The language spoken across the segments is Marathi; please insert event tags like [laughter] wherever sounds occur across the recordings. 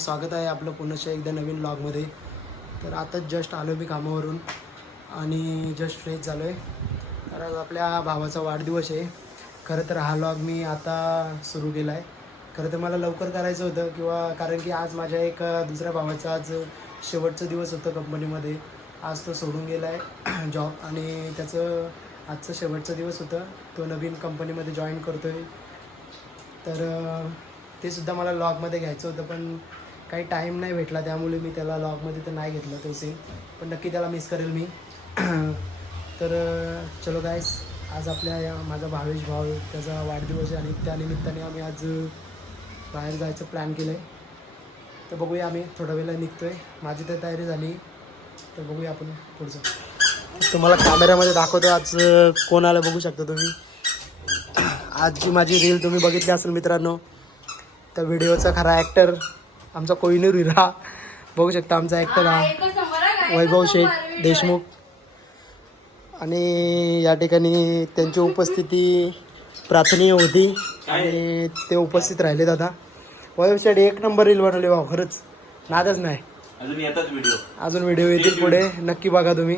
स्वागत आहे आपलं पुनश्च एकदा नवीन ब्लॉगमध्ये तर आताच जस्ट आलो मी कामावरून आणि जस्ट फ्रेश झालो आहे तर आज आपल्या भावाचा वाढदिवस आहे. खरं तर हा ब्लॉग मी आता सुरू केला आहे खरं तर मला लवकर करायचं होतं किंवा कारण की आज माझ्या एक दुसऱ्या भावाचा आज शेवटचा दिवस होतं कंपनीमध्ये आज तो सोडून गेला आहे जॉब आणि त्याचं आजचं शेवटचा दिवस होतं. तो नवीन कंपनीमध्ये जॉईन करतो आहे तर ते सुद्धा मला लॉगमध्ये घ्यायचं होतं पण काही टाईम नाही भेटला त्यामुळे मी त्याला लॉगमध्ये तर नाही घेतलं तो सीन पण नक्की त्याला मिस करेल मी. [clears throat] तर चलो गायस आज आपल्या या माझा भावेश भाव आहे, त्याचा वाढदिवस आहे आणि त्यानिमित्ताने आम्ही आज बाहेर जायचं प्लॅन केलं आहे तर बघूया आम्ही थोड्या वेळेला निघतो आहे माझी तर तयारी झाली. तर बघूया आपण पुढचं. तुम्हाला कॅमेऱ्यामध्ये दाखवतो आज कोणाला कोण आलं बघू शकता तुम्ही. [clears throat] आजची माझी रील तुम्ही बघितली असेल मित्रांनो त्या व्हिडिओचा खरा ॲक्टर आमचा कोहिनूर हिरा बघू शकता आमचा ॲक्टर हा वैभव शेठ देशमुख. आणि या ठिकाणी त्यांची उपस्थिती प्रार्थनीय होती. आणि ते उपस्थित राहिले दादा. वैभव शेठ एक नंबर रील बनवले भाऊ खरंच. नादच नाही. अजून व्हिडिओ येतील पुढे. नक्की बघा तुम्ही.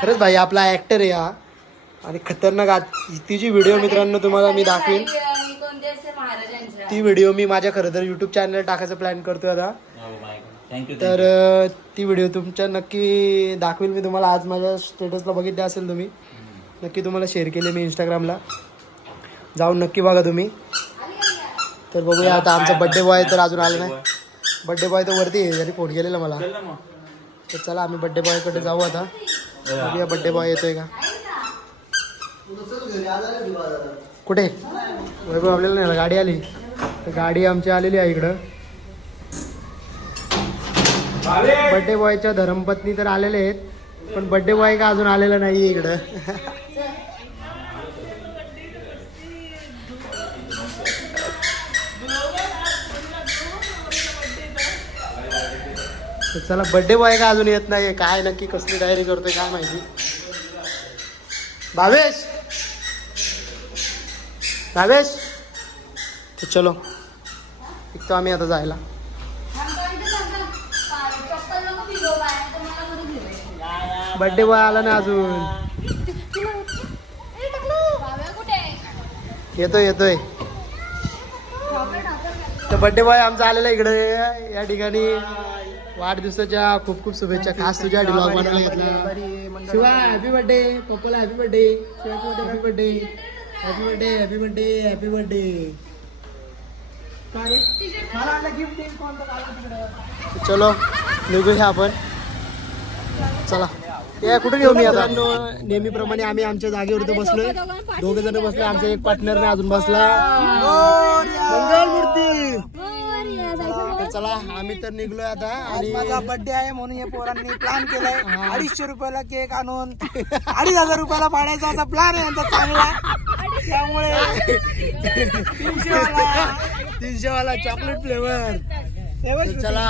खरंच भाई आपला ॲक्टर आहे हा. आणि खतरनाक आज ती जी व्हिडिओ मित्रांनो तुम्हाला मी दाखवेन. ती व्हिडिओ मी माझ्या खरं तर यूट्यूब चॅनल टाकायचा प्लॅन करतोय आता. थँक्यू तर अं, ती व्हिडिओ तुमच्या नक्की दाखवेल. मी तुम्हाला आज माझ्या स्टेटसला बघितले असेल तुम्ही. नक्की तुम्हाला शेअर केले मी इंस्टाग्रामला जाऊन नक्की बघा तुम्ही. तर बघूया आता आमचा बड्डे बॉय तर अजून आला नाही. बड्डे बॉय तर वरती आहे जरी फोन केलेला मला. चल ना मग. तर चला आम्ही बड्डे बॉयकडे जाऊ आता. बघूया बड्डे बॉय येतोय का. कुठे? वैभव आपल्याला नाही आला, गाडी आली. तर गाडी आमची आलेली आहे इकडं. बड्डे बॉयच्या धर्मपत्नी तर आलेले आहेत पण बड्डे बॉय का अजून आलेला नाही इकडं. चला बड्डे बॉय का अजून येत नाही काय नक्की कसली तयारी करतोय काय माहिती. भावेश! भावेश! चलो. तो आम्ही आता जायला. बड्डे बॉय आला ना अजून. येतोय येतोय. तर बड्डे बॉय आमचा आलेला इकडे या ठिकाणी. वाढदिवसाच्या खूप खूप शुभेच्छा. खास तुझ्या ब्लॉग बनवायला घेतला. शिवा हॅपी बर्थडे पप्पाला happy birthday Shivaji happy birthday happy birthday happy birthday happy birthday चलो निघूया आपण. चला. या कुठे घेऊ मी आता? नेहमीप्रमाणे आम्ही आमच्या जागेवरती बसलोय. दोघे जण बसले आमचा एक पार्टनर नाही अजून बसला. तर चला आम्ही तर निघलोय आता. आणि माझा बर्थडे आहे म्हणून या पोरांनी प्लॅन केलाय. अडीचशे रुपयाला केक आणून अडीच हजार रुपयाला पाडायचा असा प्लॅन आहे यांचा चांगला. त्यामुळे तीनशे वाला चॉकलेट फ्लेवर चला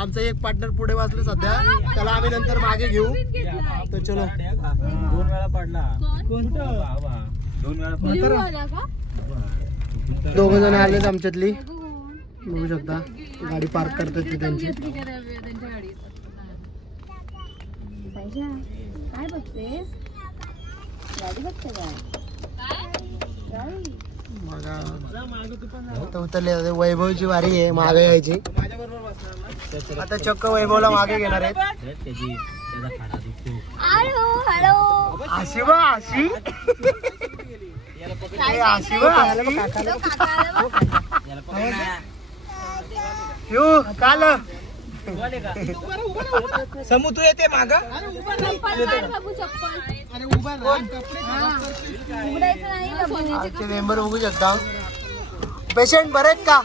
आमचा एक पार्टनर पुढे बसले सध्या. त्याला आम्ही नंतर मागे घेऊ. तर चलो. दोन वेळा पडला. दोन वेळा दोघ जण आलेत आमच्यातली. बघू शकता. गाडी पार्क करतात ते त्यांची काय बघतेस? गाडी बघते काय? उतरले आता वैभवची वारी आहे मागे यायची. आता चक्क वैभवला मागे घेणार आहेत. हॅलो आशी? बा. आशी काल समू तू येते माग? मेंबर बघू शकता पेशंट बरे आहेत का?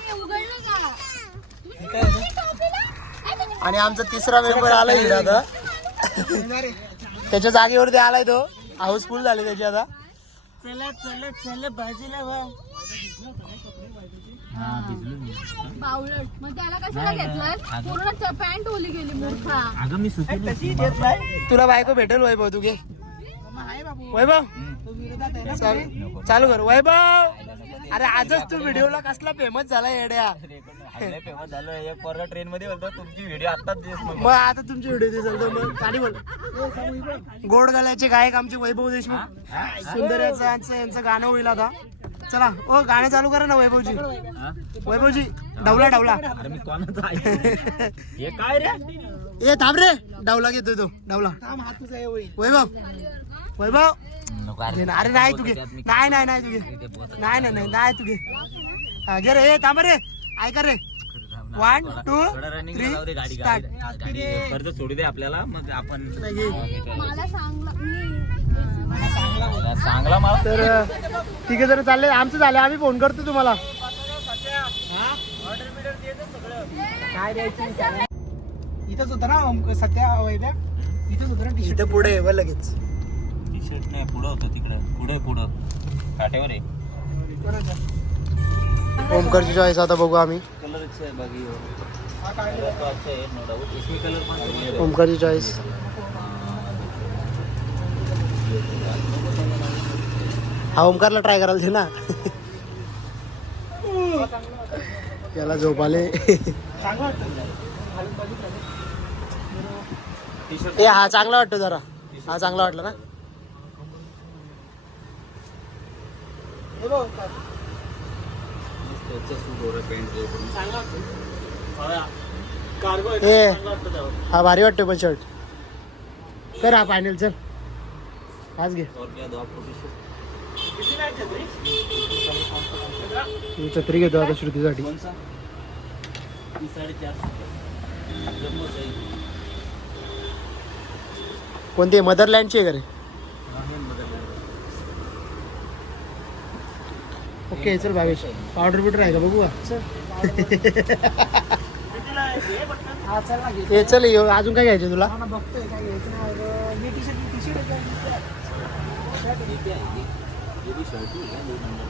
आणि आमचा तिसरा मेंबर आलाय आता. त्याच्या जागेवरती आलाय तो. हाऊसफुल झाले त्याची आता. चला चला चला बाजूला बावळट. मग त्याला कशाला घेतलं पूर्ण पॅन्ट ओली गेली मूर्खा. अगं मी सुचलो तशी देत नाही. तुला बायको भेटेल वैभव तू घे. वैभव. चालू चालू कर. वैभव! अरे आजच तू व्हिडिओला कसला फेमस झाला येड्या. फेमस झालं एक पोरगा ट्रेन मध्ये बोलतो तुमची व्हिडिओ आताच दिस मग आता तुमची व्हिडिओ दिसेल तर मग. गाणी बोल. गोड गळ्याचे गायक आमचे वैभव देशमुख. सुंदर याचं यांचं यांचं गाणं होईल आता. चला ओ गाणं चालू करा ना वैभवजी. वैभवजी डावला डावला. अरे मी कोणाचं ऐकलं हे काय रे? ए थांब रे. डावला घेतोय तो डावला. वैभव. वैभव. नको घे. ना. अरे नाही तुझे नाही नाही नाही तुझे नाही नाही नाही नाही तुझे हा, घे रे. ए थांब रे. ऐका रे. One two running three start गाडी कर्ज सोडू दे आपल्याला मग आपण मला सांगला मी चांगला मला. तर ठीक आहे जर चालले. आमचं झालं. आम्ही फोन करतो तुम्हाला. काय द्यायचं इथंच होतं ना सत्या वैद्या? इथंच होतं ना टी इथं पुढे आहे लगेच. टी शर्ट नाही पुढं होतं तिकडे. पुढे पुढं. काट्यावर आहे. ओमकारची चॉईस आता बघू आम्ही. कलर अच्छा है बाकी. कलर तो अच्छा है नो डाउट इसमें कलर कौन सा है ओमकारची चॉईस हा ओमकारला ट्राय करायला ना. याला झोप आले ए हा चांगला वाटतो जरा. हा चांगला वाटला ना. हे ए हा भारी वाटतो पण शर्ट कर हा फायनल चल. आज घे. छत्री मी छत्री घेतो आता श्रुतीसाठी. का कोणती मदरलँडची आहे का रे? हाँ है ओके चल भावेश. पावडर बिवडर आहे का? बघू हा घे हे चल यो, अजून काय घ्यायचं तुला? हा बघतोय काय घ्यायचं नाही अगं. मी टी शर्ट टी शर्ट ये है भी शर्ट ही है दो नंबर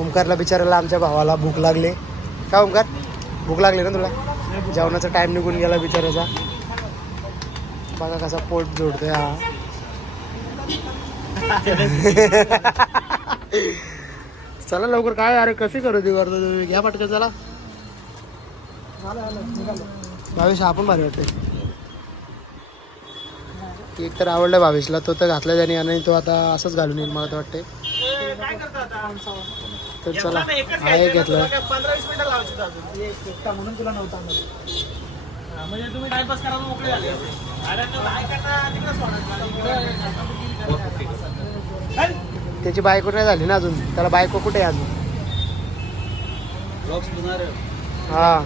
ओमकारला बिचारायला आमच्या भावाला भूक लागली का ओमकार भूक लागली ना तुला जेवणाचा टाइम निघून गेला बिचाराचा बघा कसा पोट जोडतोय हा चला लवकर काय अरे कसे करू ते करतो तुम्ही घ्या पटकन चला भावेश हा पण भारी वाटते एक तर आवडलं भावेशला तो तर घातला त्याने आणि तो आता असंच घालून येईल मला तर वाटते काय करता आता तर चला हा एक घेतलं. म्हणजे त्याची बायको नाही झाली ना अजून. त्याला बायको कुठे आहे अजून? हो.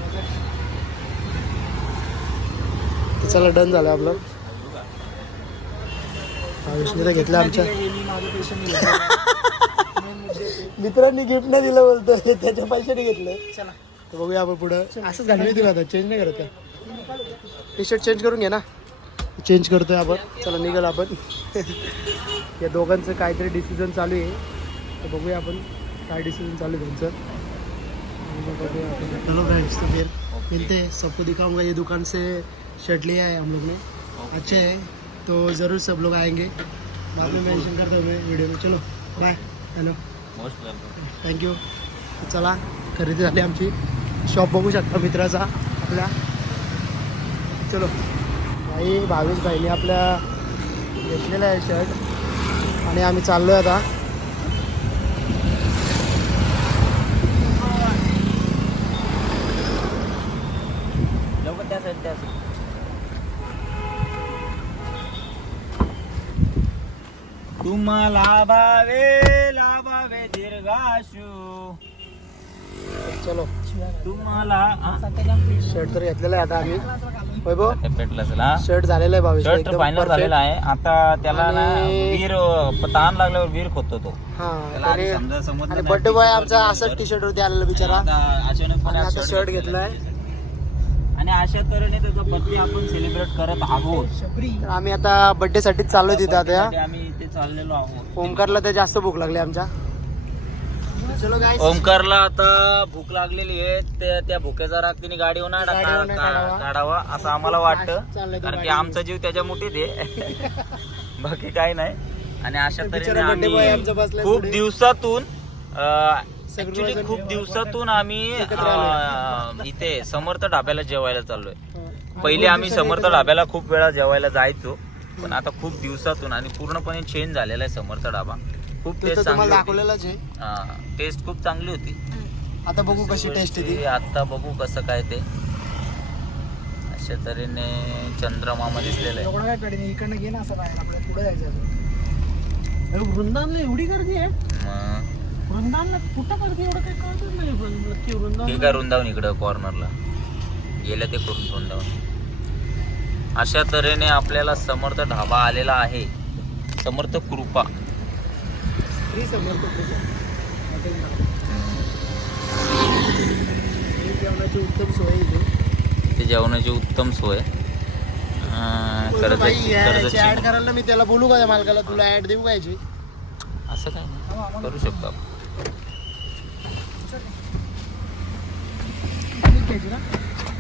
चला डन झालं आपलं. तर घेतलं आमच्या. [laughs] मित्रांनी गिफ्ट नाही दिलं बोलतोय. त्याच्या पैशाने घेतलं चला. तर बघूया आपण पुढं. असंच घालून येते आता चेंज नाही करत का टी शर्ट चेंज करून घे ना. चेंज करतोय आपण. चला निघाल आपण. [laughs] या दोघांचं काहीतरी डिसिजन चालू आहे. तर बघूया आपण काय डिसिजन चालू आहे त्यांचं. चलो फ्रेंड्स तो फिर मिलते हैं सबको दिखाऊंगा ये दुकान से शर्ट लिया है हम लोग ने अच्छे है तो ज़रूर सब लोग आएंगे। बाद में मेंशन करता हूँ मैं वीडियो में। चलो बाय हॅलो थँक्यू चला खरेदी झाली आमची. शॉप बघू शकता मित्राचा आपल्या चलो. भाई भावेश भाईने आपल्या घेतलेला आहे शर्ट आणि आम्ही चाललो आहे आता लवकर त्या साईड त्या side. तुम्हाला भावे लाभावे दीर्घाशू. चलो. तुम्हाला शर्ट तर घेतलेला आहे आता आम्ही. वैभव पेटला शर्ट झालेला आहे भावेश शर्ट फायनल झालेला आहे. आता त्याला ना आणि- वीर ताण लागल्यावर वीर खोदतो तो. हा त्याला आधी त्याने- समजा समजलं आणि नाही. बर्थडे की बॉय आमचा तर. टी शर्ट वरती आलेला बिचारा. आता अचानकपणे आणि आता शर्ट घेतलाय. आणि अशा तऱ्हेने त्याचा बर्थडे आपण सेलिब्रेट करत आहोत तर आम्ही आता बर्थडे साठीच चाललोय तिथं आता साठी आम्ही इथे चाललेलो आहोत ओमकारला तर जास्त भूक लागली आमच्या. ओमकारला आता भूक लागलेली आहे ते- त्या भुकेचा राग तिने नाही का- काढावा. असं आम्हाला वाटतं कारण की. आमचा जीव त्याच्या मुठीत आहे [laughs] बाकी काही नाही आणि अशा ते तऱ्हेने आम्ही खूप. दिवसातून ऍक्च्युली खूप दिवसातून आम्ही अं, इथे समर्थ ढाब्याला जेवायला चाललोय. हा. पहिले आम्ही समर्थ ढाब्याला खूप वेळा जेवायला जायचो पण आता खूप दिवसातून आणि पूर्णपणे चेंज झालेला आहे समर्थ ढाबा. खूप टेस्ट चांगली दाखवलेलंच आहे टेस्ट खूप चांगली होती. आता बघू कशी टेस्ट ते. आता बघू कसं काय ते. अशा तऱ्हेने चंद्रमामा दिसलेलं आहे. एवढं काय कडे इकडनं घे ना असं बाहेर. आपल्याला पुढे जायचं वृंदावनला एवढी गर्दी आहे? मग वृंदावनला कुठं गर्दी एवढं काय कळतच नाही वृंद- नक्की वृंदावन. इकडं कॉर्नरला गेलं ते करून वृंदावन. अशा तऱ्हेने आपल्याला समर्थ ढाबा आलेला आहे. समर्थ कृपा. श्री समर्थ पूजा. हॉटेल नाव. आणि जेवणाची उत्तम सोय इथे. ते जेवणाची उत्तम सोय. अं, बोलतो, बाई, कर्जाची याची कर्जाची ऍड करायला मी त्याला बोलू का त्या मालकाला? तुला ऍड देऊ का याची? असं काय नाही. करू शकतो आपण.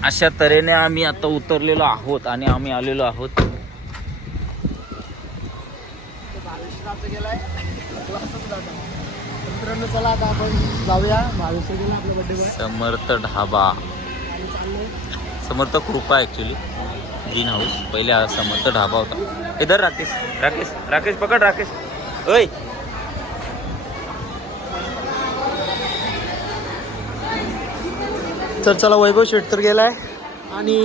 अशा तऱ्हेने आम्ही आता उतरलेलो आहोत आणि आम्ही आलेलो आहोत. समर्थ ढाबा. समर्थ कृपा ऍक्च्युली ग्रीन हाऊस पहिले समर्थ ढाबा होता. इधर राकेश राकेश राकेश पकड राकेश. ओय! तर चला वैभव शेट तर गेलाय. आणि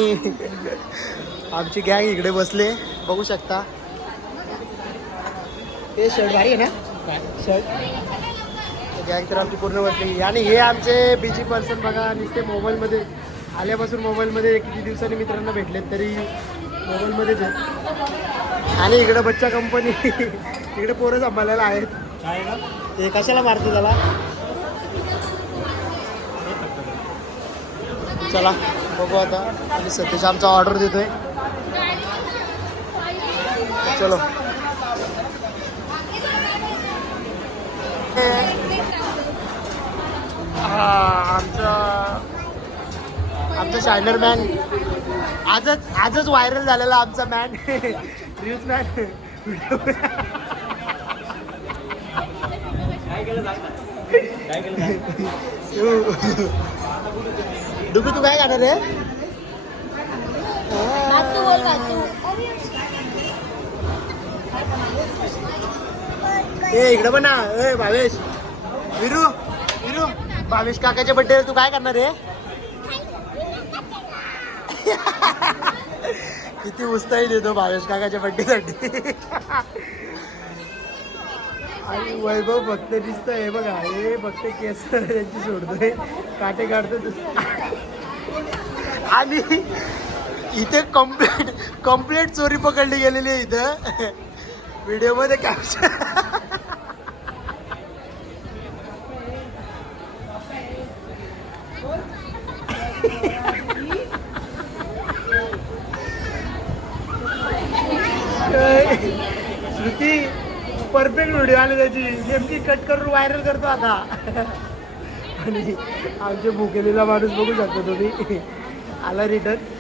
आमची गॅंग इकडे बसले. बघू शकता. हे शर्ट भारी आहे ना? शर्ट गॅंग तर आमची पूर्ण बसली. आणि हे आमचे बिजी पर्सन बघा नुसते मोबाईलमध्ये आल्यापासून मोबाईलमध्ये किती दिवसांनी मित्रांना भेटलेत तरी मोबाईलमध्येच आहेत. आणि इकडे बच्चा कंपनी [laughs] इकडे पोरं सांभाळायला आहेत. हे कशाला मारते त्याला? चला बघू आता. आणि सतीश आमचा ऑर्डर देतोय. चलो. हा आमचा आमचा शायनर मॅन आजच आजच व्हायरल झालेला आमचा मॅन रील्स मॅन डुबी तू काय खाणार रे तू बोल तू ए इकडे पण ना. ए भावेश. विरू विरू भावेश काकाच्या बड्डे तू काय करणार रे [laughs] किती उत्साही देतो भावेश काकाच्या बड्डे साठी. [laughs] आणि वैभव भक्त दिसतंय. हे बघा हे भक्त केस त्यांची सोडतोय. काटे काढतो आणि इथे कम्प्लेट कम्प्लेट चोरी पकडली गेलेली आहे इथं. व्हिडिओमध्ये कॅप्चर श्रुती परफेक्ट व्हिडिओ आली त्याची. नेमकी कट करून व्हायरल करतो आता. आणि आमचे भुकेलेला माणूस बघू शकतो तुम्ही. आला रिटर्न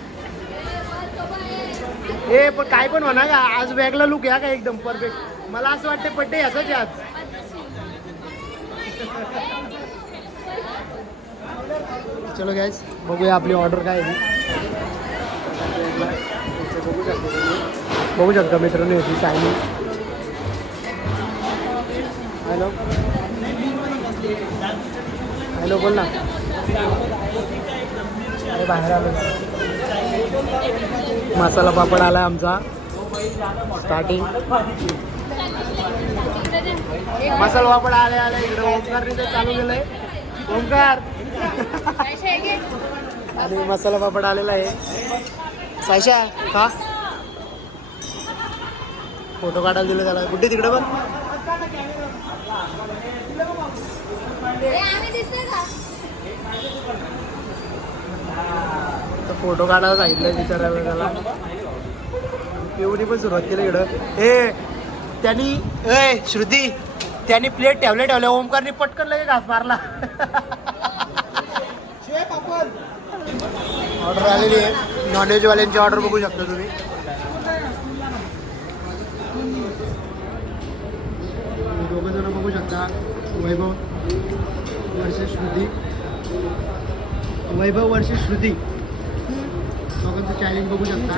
ए पण काय पण म्हणा का? आज वेगळा लुक या का एकदम परफेक्ट मला असं वाटतं पड्डे याचाच आज. चलो गॅस बघूया आपली ऑर्डर काय आहे. बघू शकतो तुम्ही. बघू मित्रांनो चायनीज हॅलो. हॅलो बोल ना. अरे बाहेर आलो. मसाला पापड आलाय आमचा. स्टार्टिंग मसाला पापड आले आले इकडे ओंकारने ते चालू केलंय. ओंकार. आणि मसाला पापड आलेला आहे. सायशा का फोटो काढायला दिले त्याला. कुठे तिकडे पण फोटो काढायला सांगितलंय विचारायला त्याला पिऊनी पण सुरुवात केली इकडं. ए त्यांनी ए श्रुती त्यांनी प्लेट ठेवल्या ठेवल्या ओमकारने पटकन लगे घास मारला. ऑर्डर आलेली आहे. नॉनव्हेजवाल्यांची ऑर्डर बघू शकता तुम्ही. हे दोघं जण बघू शकता. वैभव वर्षे श्रुती. वैभव वर्षे श्रुती. दोघांचं चॅलेंज बघू शकता.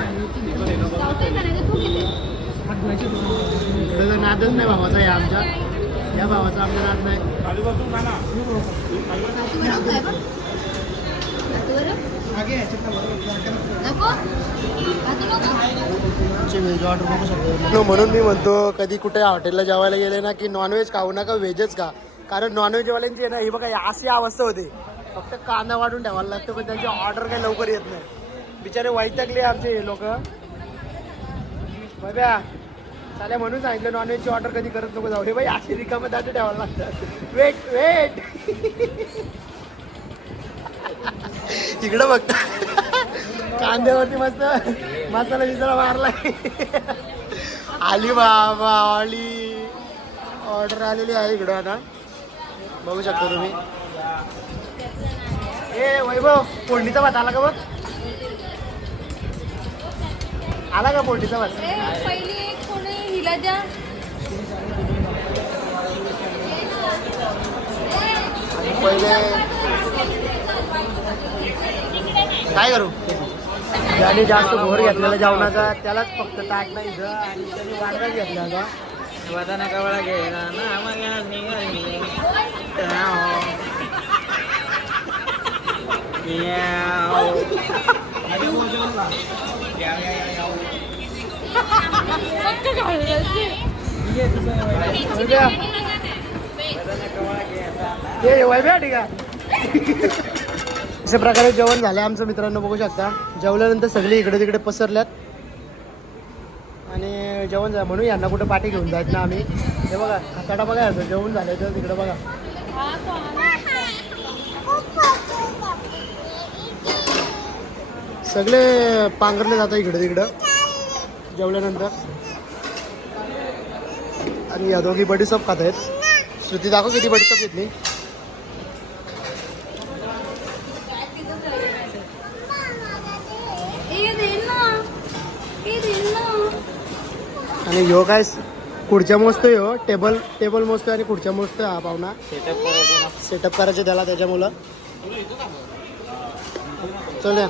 तर नादच नाही भावाचा या आमच्या. या भावाचा आमचा नाद नाही हातवर होतंय बघ. हातवर? नको? हात नको? नो व्हेज ऑर्डर शकतो. म्हणून मी म्हणतो कधी कुठे हॉटेलला जेवायला गेले ना की नॉनव्हेज खाऊ नका व्हेजच का कारण नॉनव्हेजवाल्यांची आहे ना ही बघा अशी अवस्था होते. फक्त कांदा वाढून ठेवायला लागतो पण त्यांची ऑर्डर काही लवकर येत नाही. बिचारे वैतागले आमचे हे लोक. बघ्या चाल्या म्हणून सांगितलं नॉनव्हेजची ऑर्डर कधी करत नको जाऊ. हे बाई अशी रिकामं दाटे ठेवायला लागतात. वेट वेट [laughs] इकडं बघ. कांद्यावरती मस्त मसाला बिसाला मारलाय. आली बाबा आली. ऑर्डर आलेली आहे इकडं आता. बघू शकता तुम्ही. ए वैभव फोडणीचा भात आला का बघ? आला का फोडणीचा भात? ए, पहिली एक कोणी हिला द्या. पहिले काय करू? ज्याने जास्त घोर घेतलेला जेवणाचा त्यालाच फक्त ताट नाही इथं. आणि त्याने वाडगाच घेतला होता. वैभ्या. ये वैभ्या ठीक आहे. अशा प्रकारे जेवण झालं आमचं मित्रांनो बघू शकता. जेवल्यानंतर सगळे इकडे तिकडे पसरल्यात. आणि जेवण झालं म्हणून यांना कुठं पाठी घेऊन जायचं ना आम्ही. हे बघा हाताडा बघा याचं जेवण झालं तर तिकडे बघा. सगळे पांघरले जातात इकडे तिकडं जेवल्यानंतर. आणि या दोघी बडीसप खात आहेत श्रुती दाखव किती बडीसप घेतली. आणि ह्यो काय खुर्च्या मोजतोय ह्यो. टेबल टेबल मोजतोय आणि खुर्च्या मोजतोय हा पाहुणा. सेटअप करायचे त्याला त्याच्यामुळं चल या.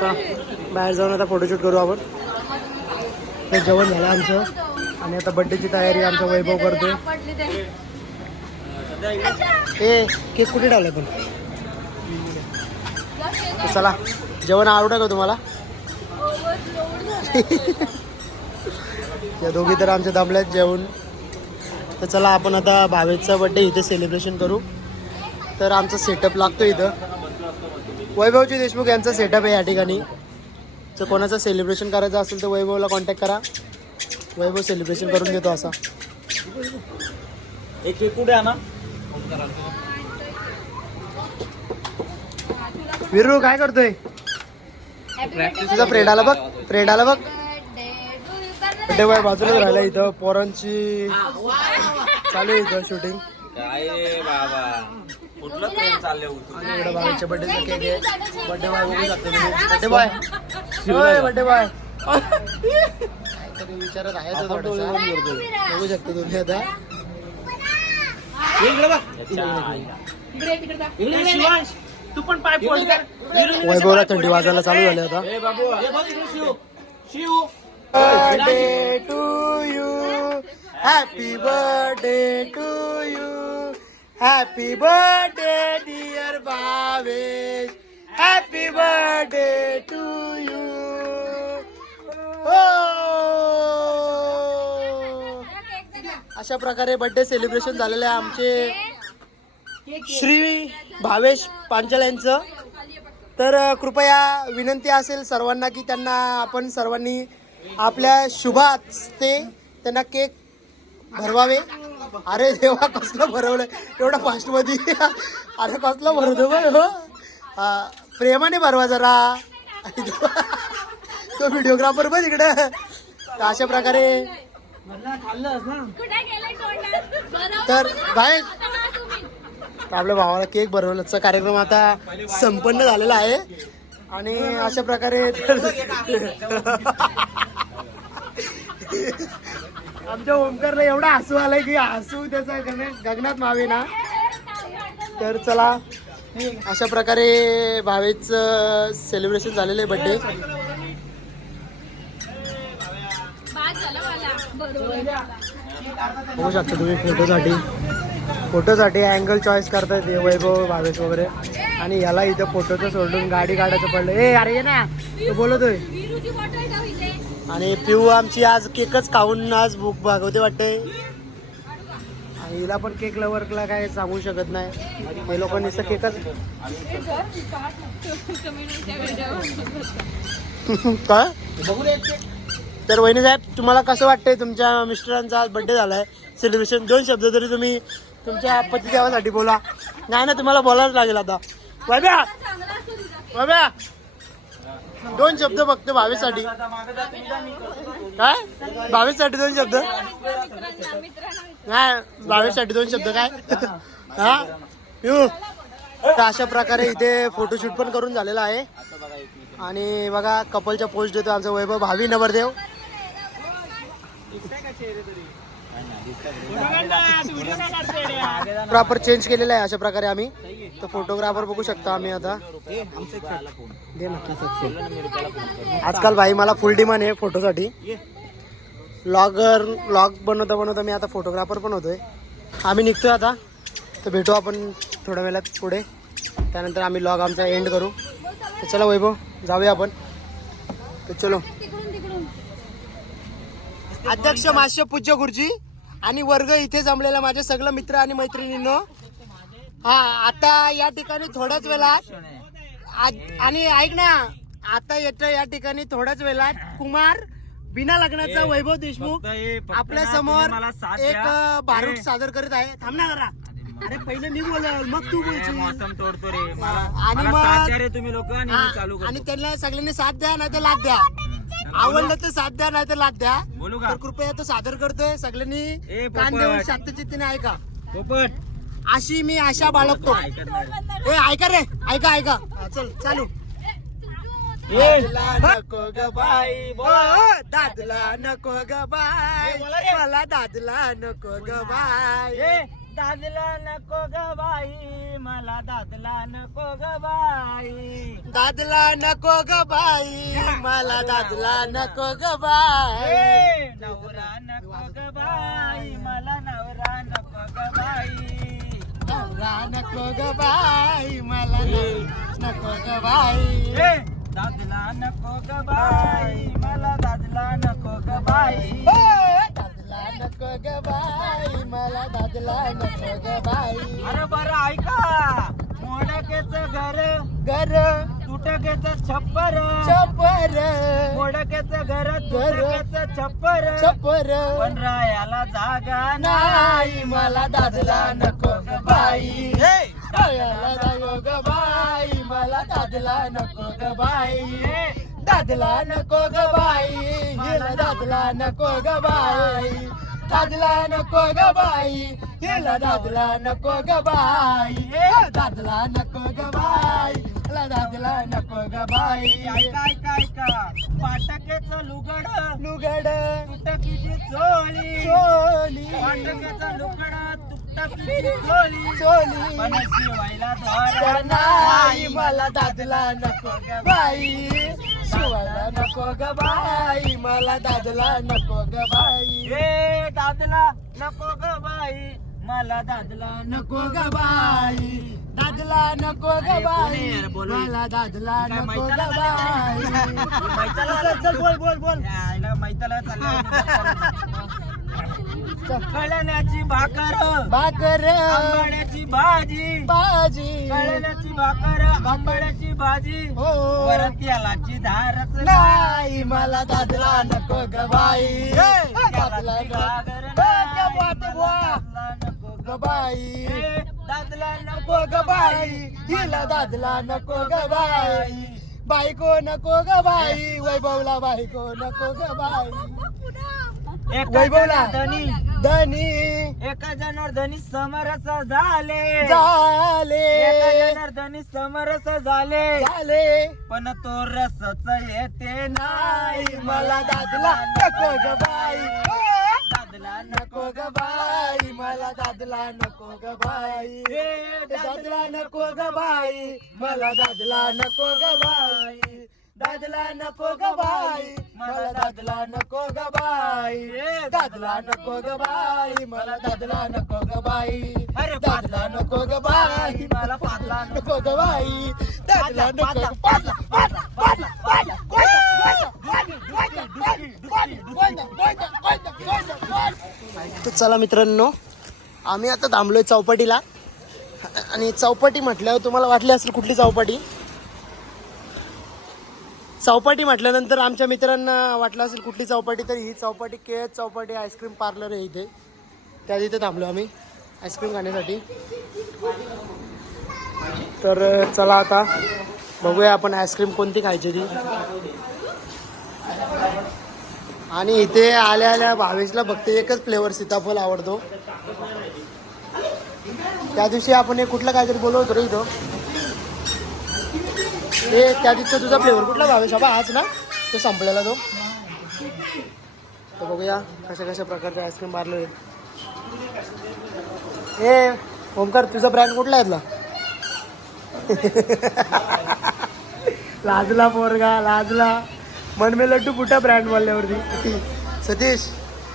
चला. बाहेर जाऊन आता फोटोशूट करू आपण. हे जेवण झालं आमचं. आणि आता बड्डेची तयारी आमचा वैभव करतोय. पडली ते. ए केक कुठे ठेवलाय पण? चला. जेवण आवडतं का तुम्हाला? [laughs] या दोघी तर आमच्या दमल्यात जेवण तर चला आपण आता भावेशचा बड्डे इथे सेलिब्रेशन करू. तर आमचा सेटअप लागतो इथं. वैभवजी देशमुख यांचा सेटअप आहे या ठिकाणी. तर कोणाचं सेलिब्रेशन करायचं असेल तर वैभवला कॉन्टॅक्ट करा. वैभव सेलिब्रेशन करून देतो असा. एक केक कुठे आणा विरू काय करतोय? तुझा फ्रेंड आला बघ. फ्रेंड आला बघ birthday to you. कर ना. Birthday boy? बाजूलाच राहिला इथं. पोरांची चालू आहे इथं शूटिंग काय रे बाबा? कुठलं ट्रेन चालले होतो इकडे बाबाच्या बड्डेचा केक आहे. बड्डे बाय बघू शकता बड्डे बाय होय बड्डे बाय काहीतरी विचारत आहे तो थोडासा. बघू शकता तुम्ही आता. तू पण पाय वैभवला थंडी वाजायला चालू झाली आता. Birthday to you happy birthday to you happy birthday dear Bhavesh happy birthday to you अशा प्रकारे बर्थडे सेलिब्रेशन झालेलं आहे आमचे श्री भावेश पांचाल यांचं. तर कृपया विनंती असेल सर्वांना की त्यांना आपण सर्वांनी आपल्या शुभ हस्ते त्यांना केक भरवावे. अरे देवा कसलं भरवलं एवढं फास्टमध्ये अरे कसलं भरवतो बघ हो. प्रेमाने भरवा जरा. तो व्हिडिओग्राफर पण इकडे. तर अशा प्रकारे. तर. तर आपल्या भावाला केक बनवण्याचा कार्यक्रम आता संपन्न झालेला आहे. आणि अशा प्रकारे आमच्या ओमकारला एवढा हसू आलाय की हसू त्याचा गगनात मावे ना. तर चला अशा प्रकारे भावेच सेलिब्रेशन झालेलं आहे बड्डे बाद बघू शकता तुम्ही फोटोसाठी फोटोसाठी अँगल चॉईस करतायत हे वैभव भावेश वगैरे. आणि याला इथं फोटोचं सोडून गाडी काढायचं पडलं. ए अरे ये ना. तू बोलतोय. आणि पिऊ आमची आज केकच खाऊन आज भूक भागवते वाटते आणि हिला पण केक लवरला काय सांगू शकत नाही. हे लोक नुसतं केकच [laughs] काय? तर वहिनी साहेब तुम्हाला कसं वाटतंय तुमच्या मिस्टरांचा आज बर्थडे झालाय? सेलिब्रेशन दोन शब्द तरी तुम्ही तुमच्या पतिदेवासाठी बोला. नाही ना तुम्हाला बोलायला लागेल आता. वैभ्या! वैभ्या! दोन शब्द फक्त भावेसाठी. काय? भावेसाठी दोन शब्द? नाही भावेसाठी दोन शब्द काय? हा? येऊ तर अशा प्रकारे इथे फोटोशूट पण करून झालेला आहे. आणि बघा कपलच्या पोस्ट देतो आमचा वैभव भावी नवरदेव. प्रॉपर चेंज केलेला आहे अशा प्रकारे आम्ही. तर फोटोग्राफर बघू शकता आम्ही आता. दे ना. आजकाल भाई मला फुल डिमांड आहे फोटोसाठी ब्लॉगर ब्लॉग बनवता बनवता मी आता फोटोग्राफर पण होतोय. आम्ही निघतोय आता. तर भेटू आपण थोड्या वेळात पुढे. त्यानंतर आम्ही लॉग आमचा एंड करू. तर चला वैभव जाऊया आपण. तर चलो. अध्यक्ष मास्य पूज्य गुरुजी आणि वर्ग इथे जमलेला माझे सगळं मित्र आणि मैत्रिणींनो हा आता या ठिकाणी थोड्याच वेळात आज- आणि ऐक ना आता येतं या ठिकाणी थोड्याच वेळात कुमार बिना लग्नाचा वैभव देशमुख आपल्यासमोर एक अ, भारूड सादर करीत आहे. थांब ना जरा. अरे पहिले मी बोल मग तू बोलशील. तोडतो रे आणि मग तुम्ही लोक हा, आणि त्यांना सगळ्यांनी साथ द्या नाही तर लाद द्या. आवडलं तर साथ द्या नाही तर लाद द्या. बोलू तर कृपया तो सादर करतोय सगळ्यांनी. ए, कान पोपट. देऊन शांतचित्तीने ऐका. पोपट. अशी मी आशा बाळगतो. ए ऐका रे ऐका ऐका. हा, चल चालू. दादला नको ग बाई दादला नको ग बाई. मला दादला नको ग बाई. दादला नको ग बाई. मला दादला नको ग बाई. दादला नको ग बाई. मला दादला नको ग बाई. नवरा नको ग बाई. मला नवरा नको ग बाई. नवरा नको ग बाई मला नको ग बाई दादला नको ग बाई मला दादला नको ग बाई दादला नको ग बाई मला दादला नको ग बाई. अरे बरं ऐका. मोडकेच घर. घर. तुटकेच छप्पर. चपर मोडकेच घर तुटकेच छप्पर. चपर पण रायाला जागा नाही मला दादला नको ग बाई. दादला नको ग बाई. मला दादला नको ग बाई. दादला नको ग बाई. हिला दादला नको ग बाई. दादला नको ग बाई. हिला दादला नको ग बाई. दादला नको दादला नको ग बाई. ऐका ऐका ऐका पाटकेच लुगड. लुगड. तुटकीची चोली. चोली. पाटकेच लुगड तुटकीची चोली. चोली. पण शिवायला दोरा नाही मला दादला नको ग बाई. शिवायला नको ग बाई. मला दादला नको ग बाई. ए दादला नको ग बाई. मला दादला नको ग बाई. दादला नको ग बाई. मला दादला नको ग बाई. [laughs] मैताला चल चल बोल बोल बोल. मैताला [laughs] कळण्याची भाकर. भाकर. आंबाड्याची भाजी. भाजी. कळण्याची भाकर आंबाड्याची भाजी. हो. परत यालाची धारच नाही मला दादला नको ग बाई. दादला ग बाई दादला नको ग बाई. हिला दादला नको ग बाई. बायको नको ग बाई. वैभवला बायको नको ग बाई. एका वैभवला. धनी धनी. एका जनार्दनी समरस झाले. झाले. एका जनार्दनी समरस झाले. झाले. पण तो रसच येते नाही. नाही मला दादला नको ग बाई. दादला मला दादला नको ग बाई दादला नको ग बाई मला दादला नको ग बाई दादला नको ग बाई मला दादला नको ग बाई दादला नको ग बाई मला दादला नको ग बाई अरे दादला नको ग बाई मला पादला नको ग बाई दादला नको पादला पादला पादला पादला तर चला मित्रांनो आम्ही आता थांबलोय चौपाटीला. आणि चौपाटी म्हटल्यावर तुम्हाला वाटली असेल कुठली चौपाटी? चौपाटी म्हटल्यानंतर आमच्या मित्रांना वाटलं असेल कुठली चौपाटी तर ही चौपाटी के चौपाटी आईस्क्रीम पार्लर आहे इथे. त्या तिथे थांबलो आम्ही आईस्क्रीम खाण्यासाठी. तर चला आता बघूया आपण आईस्क्रीम कोणती खायची ती. आणि इथे आल्या आल्या भावेशला फक्त एकच फ्लेवर सीताफळ आवडतो. त्या दिवशी आपण हे कुठला काहीतरी बोलवतो रे इथं. ते त्या दिवशी तुझा फ्लेवर कुठला भावेश? बाबा आज ना तो संपलेला तो. तर बघूया कशा कशा प्रकारचे आईस्क्रीम मारले ए ओमकार तुझा ब्रँड कुठला आहेतला [laughs] लाजला पोरगा लाजला. मनमे लड्डू फुटा ब्रँड बोलल्यावरती. सतीश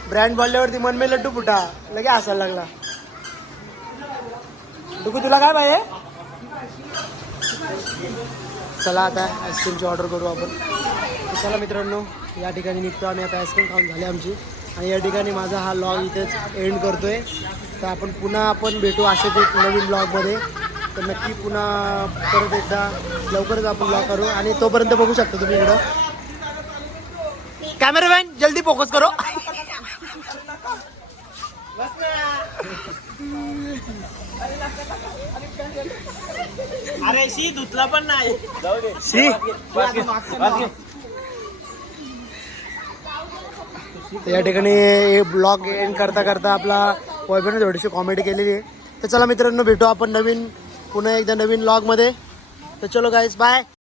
ब्रँड बोलल्यावरती मनमे लड्डू फुटा लगे हसायला लागला. डुकू तुला काय पाहिजे? चला आता आईस्क्रीमची ऑर्डर करू आपण. चला मित्रांनो या ठिकाणी निघतो आम्ही. आता आईस्क्रीम खाऊन झाली आमची. आणि या ठिकाणी माझा हा लॉग इथेच एंड करतोय. तर आपण पुन्हा आपण भेटू असेच एक नवीन ब्लॉगमध्ये तर नक्की पुन्हा परत एकदा लवकरच आपण ब्लॉग करू. आणि तोपर्यंत बघू शकता तुम्ही इकडं. कॅमेरामॅन जल्दी फोकस करो. अरे शी धुतला पण नाही. या ठिकाणी ब्लॉग एंड करता करता आपला बॉयफ्रेंड थोडीशी कॉमेडी केलेली आहे. तर चला मित्रांनो भेटू आपण नवीन पुन्हा एकदा नवीन ब्लॉगमध्ये तर चलो गाईज बाय